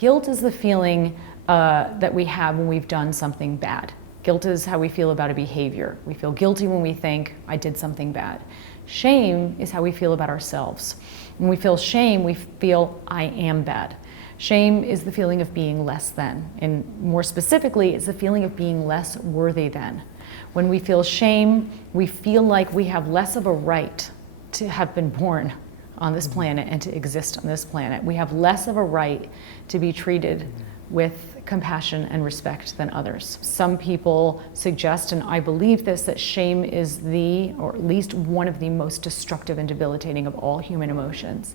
Guilt is the feeling that we have when we've done something bad. Guilt is how we feel about a behavior. We feel guilty when we think, I did something bad. Shame is how we feel about ourselves. When we feel shame, we feel, I am bad. Shame is the feeling of being less than, and more specifically, it's the feeling of being less worthy than. When we feel shame, we feel like we have less of a right to have been born on this planet and to exist on this planet. We have less of a right to be treated with compassion and respect than others. Some people suggest, and I believe this, that shame is or at least one of the most destructive and debilitating of all human emotions.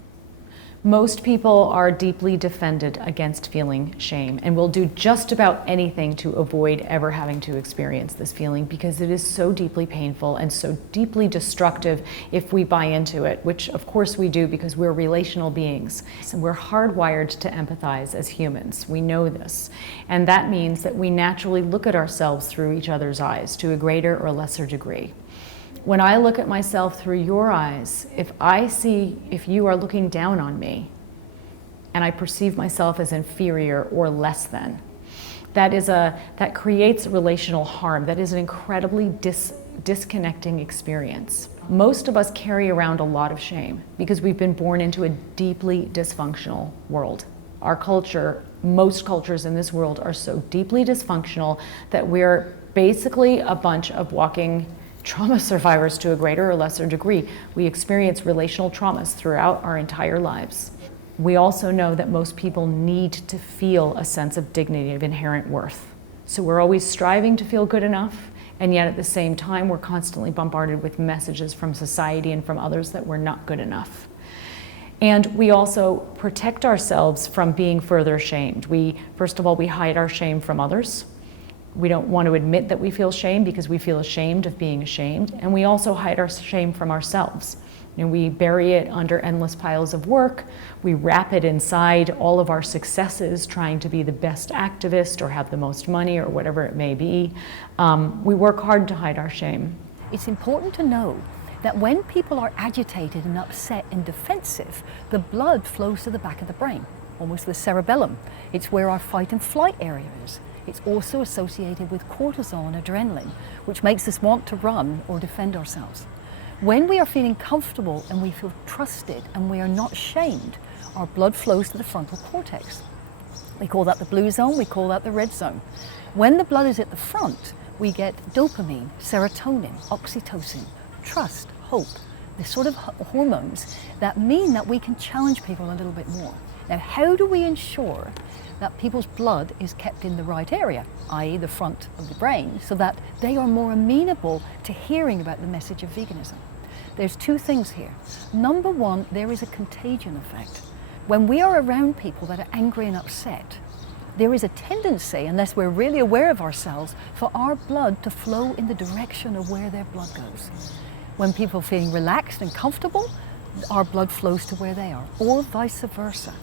Most people are deeply defended against feeling shame and will do just about anything to avoid ever having to experience this feeling, because it is so deeply painful and so deeply destructive if we buy into it, which of course we do because we're relational beings. So we're hardwired to empathize as humans. We know this. And that means that we naturally look at ourselves through each other's eyes to a greater or lesser degree. When I look at myself through your eyes, if you are looking down on me and I perceive myself as inferior or less than, that creates relational harm. That is an incredibly disconnecting experience. Most of us carry around a lot of shame because we've been born into a deeply dysfunctional world. Our culture, most cultures in this world, are so deeply dysfunctional that we're basically a bunch of walking trauma survivors to a greater or lesser degree. We experience relational traumas throughout our entire lives. We also know that most people need to feel a sense of dignity, of inherent worth. So we're always striving to feel good enough, and yet at the same time we're constantly bombarded with messages from society and from others that we're not good enough. And we also protect ourselves from being further shamed. First of all, we hide our shame from others. We don't want to admit that we feel shame because we feel ashamed of being ashamed. And we also hide our shame from ourselves. We bury it under endless piles of work. We wrap it inside all of our successes, trying to be the best activist or have the most money or whatever it may be. We work hard to hide our shame. It's important to know that when people are agitated and upset and defensive, the blood flows to the back of the brain, almost the cerebellum. It's where our fight and flight area is. It's also associated with cortisol and adrenaline, which makes us want to run or defend ourselves. When we are feeling comfortable and we feel trusted and we are not shamed, our blood flows to the frontal cortex. We call that the blue zone, we call that the red zone. When the blood is at the front, we get dopamine, serotonin, oxytocin, trust, hope, the sort of hormones that mean that we can challenge people a little bit more. Now, how do we ensure that people's blood is kept in the right area, i.e. the front of the brain, so that they are more amenable to hearing about the message of veganism? There's two things here. Number one, there is a contagion effect. When we are around people that are angry and upset, there is a tendency, unless we're really aware of ourselves, for our blood to flow in the direction of where their blood goes. When people are feeling relaxed and comfortable, our blood flows to where they are, or vice versa.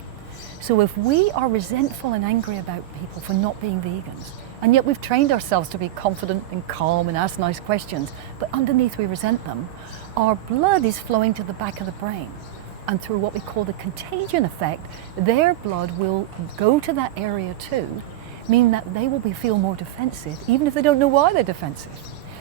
So if we are resentful and angry about people for not being vegans, and yet we've trained ourselves to be confident and calm and ask nice questions, but underneath we resent them, our blood is flowing to the back of the brain. And through what we call the contagion effect, their blood will go to that area too, meaning that they will feel more defensive, even if they don't know why they're defensive.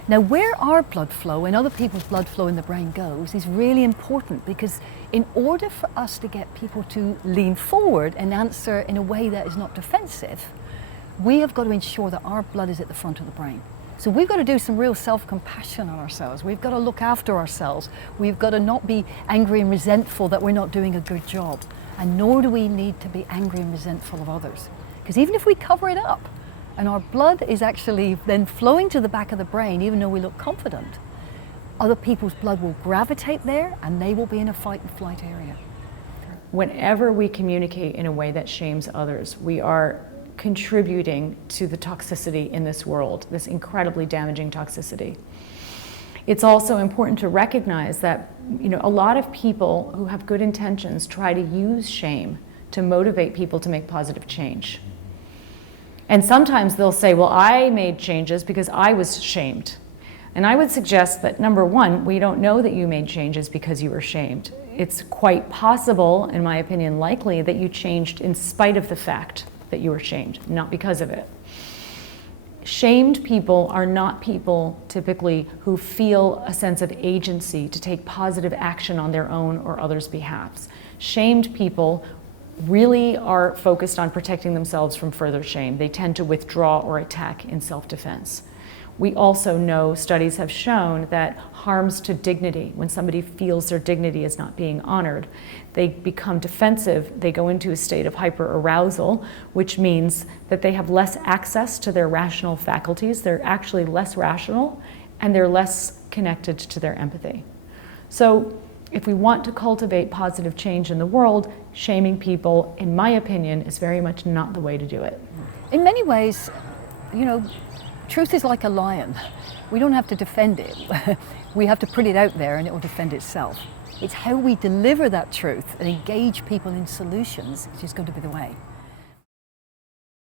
Now, where our blood flow and other people's blood flow in the brain goes is really important, because in order for us to get people to lean forward and answer in a way that is not defensive, we have got to ensure that our blood is at the front of the brain. So we've got to do some real self-compassion on ourselves. We've got to look after ourselves. We've got to not be angry and resentful that we're not doing a good job. And nor do we need to be angry and resentful of others. Because even if we cover it up, and our blood is actually then flowing to the back of the brain, even though we look confident, other people's blood will gravitate there and they will be in a fight and flight area. Whenever we communicate in a way that shames others, we are contributing to the toxicity in this world, this incredibly damaging toxicity. It's also important to recognize that, a lot of people who have good intentions try to use shame to motivate people to make positive change. And sometimes they'll say, well, I made changes because I was shamed. And I would suggest that, number one, we don't know that you made changes because you were shamed. it's quite possible, in my opinion, likely, that you changed in spite of the fact that you were shamed, not because of it. Shamed people are not people typically who feel a sense of agency to take positive action on their own or others' behalves. Shamed people really are focused on protecting themselves from further shame. They tend to withdraw or attack in self-defense. We also know, studies have shown, that harms to dignity, when somebody feels their dignity is not being honored, they become defensive, they go into a state of hyperarousal, which means that they have less access to their rational faculties, they're actually less rational, and they're less connected to their empathy. So if we want to cultivate positive change in the world, shaming people, in my opinion, is very much not the way to do it. In many ways, you know, truth is like a lion. We don't have to defend it. We have to put it out there and it will defend itself. It's how we deliver that truth and engage people in solutions which is going to be the way.